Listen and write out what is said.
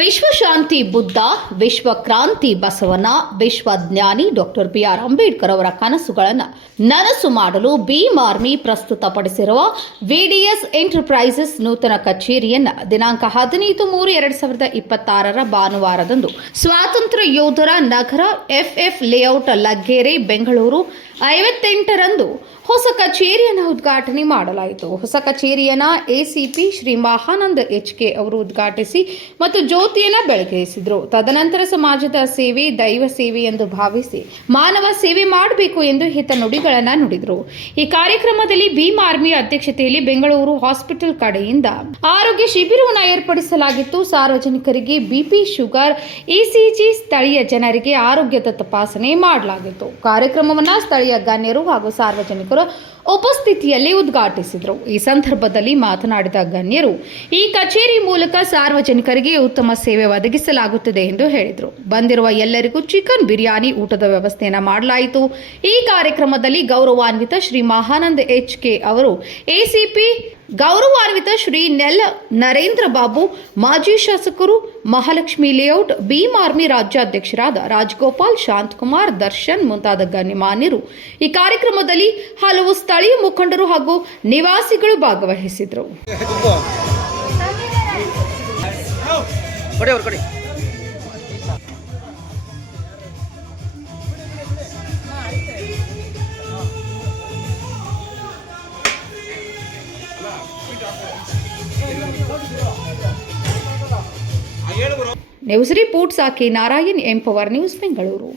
ವಿಶ್ವಶಾಂತಿ Buddha, ವಿಶ್ವಕ್ರಾಂತಿ Basavanna, ವಿಶ್ವಜ್ಞಾನಿ doctor B R. Ambedkar ಅವರ ಕನಸುಗಳನ್ನು ನನಸು ಮಾಡಲು ಭೀಮ್ ಆರ್ಮಿ ಪ್ರಸ್ತುತಪಡಿಸಿರುವ ವಿಡಿಎಸ್ ಎಂಟರ್ಪ್ರೈಸಸ್ ನೂತನ ಕಚೇರಿಯನ್ನು ದಿನಾಂಕ 15/3/2026 ಭಾನುವಾರದಂದು ಸ್ವಾತಂತ್ರ್ಯ ಯೋಧರ ನಗರ ಎಫ್ಎಫ್ ಲೇಔಟ್ ಲಗ್ಗೆರೆ ಬೆಂಗಳೂರು 58ರಂದು ಹೊಸ ಕಚೇರಿಯನ್ನು ಉದ್ಘಾಟನೆ ಮಾಡಲಾಯಿತು. ಹೊಸ ಕಚೇರಿಯನ್ನು ಎಸಿಪಿ ಶ್ರೀ ಮಹಾನಂದ ಎಚ್.ಕೆ. ಅವರು ಉದ್ಘಾಟಿಸಿ ಮತ್ತು ಜ್ಯೋತಿಯನ್ನು ಬೆಳಗಿಸಿದರು. ತದನಂತರ ಸಮಾಜದ ಸೇವೆ ದೈವ ಸೇವೆ ಎಂದು ಭಾವಿಸಿ ಮಾನವ ಸೇವೆ ಮಾಡಬೇಕು ಎಂದು ಹಿತನುಡಿಗಳನ್ನು ನುಡಿದರು. ಈ ಕಾರ್ಯಕ್ರಮದಲ್ಲಿ ಭೀಮ್ ಆರ್ಮಿ ಅಧ್ಯಕ್ಷತೆಯಲ್ಲಿ ಬೆಂಗಳೂರು ಹಾಸ್ಪಿಟಲ್ ಕಡೆಯಿಂದ ಆರೋಗ್ಯ ಶಿಬಿರವನ್ನು ಏರ್ಪಡಿಸಲಾಗಿತ್ತು. ಸಾರ್ವಜನಿಕರಿಗೆ ಬಿಪಿ, ಶುಗರ್, ಇಸಿಜಿ, ಸ್ಥಳೀಯ ಜನರಿಗೆ ಆರೋಗ್ಯದ ತಪಾಸಣೆ ಮಾಡಲಾಗಿತ್ತು. ಕಾರ್ಯಕ್ರಮವನ್ನು ಸ್ಥಳೀಯ ಗಣ್ಯರು ಹಾಗೂ ಸಾರ್ವಜನಿಕರು ಉಪಸ್ಥಿತಿಯಲ್ಲಿ ಉದ್ಘಾಟಿಸಿದರು. ಈ ಸಂದರ್ಭದಲ್ಲಿ ಮಾತನಾಡಿದ ಗಣ್ಯರು, ಈ ಕಚೇರಿ ಮೂಲಕ ಸಾರ್ವಜನಿಕರಿಗೆ ಉತ್ತಮ ಸೇವೆ ಒದಗಿಸಲಾಗುತ್ತದೆ ಎಂದು ಹೇಳಿದರು. ಬಂದಿರುವ ಎಲ್ಲರಿಗೂ ಚಿಕನ್ ಬಿರಿಯಾನಿ ಊಟದ ವ್ಯವಸ್ಥೆಯನ್ನು ಮಾಡಲಾಯಿತು. ಈ ಕಾರ್ಯಕ್ರಮದಲ್ಲಿ ಗೌರವಾನ್ವಿತ ಶ್ರೀ ಮಹಾನಂದ ಎಚ್.ಕೆ. ಅವರು, ಎಸಿಪಿ ಗೌರವಾನ್ವಿತ ಶ್ರೀ ನರೇಂದ್ರ ಬಾಬು, ಮಾಜಿ ಶಾಸಕರು, ಮಹಾಲಕ್ಷ್ಮಿ ಲೇಔಟ್ ಭೀಮ್ ಆರ್ಮಿ ರಾಜ್ಯಾಧ್ಯಕ್ಷರಾದ ರಾಜಗೋಪಾಲ್, ಶಾಂತಕುಮಾರ್, ದರ್ಶನ್ ಮುಂತಾದ ಗಣ್ಯಮಾನ್ಯರು ಈ ಕಾರ್ಯಕ್ರಮದಲ್ಲಿ ಹಲವು ಸ್ಥಳೀಯ ಮುಖಂಡರು ಹಾಗೂ ನಿವಾಸಿಗಳು ಭಾಗವಹಿಸಿದರು. News report Sake Narayan, empower news, Bengaluru.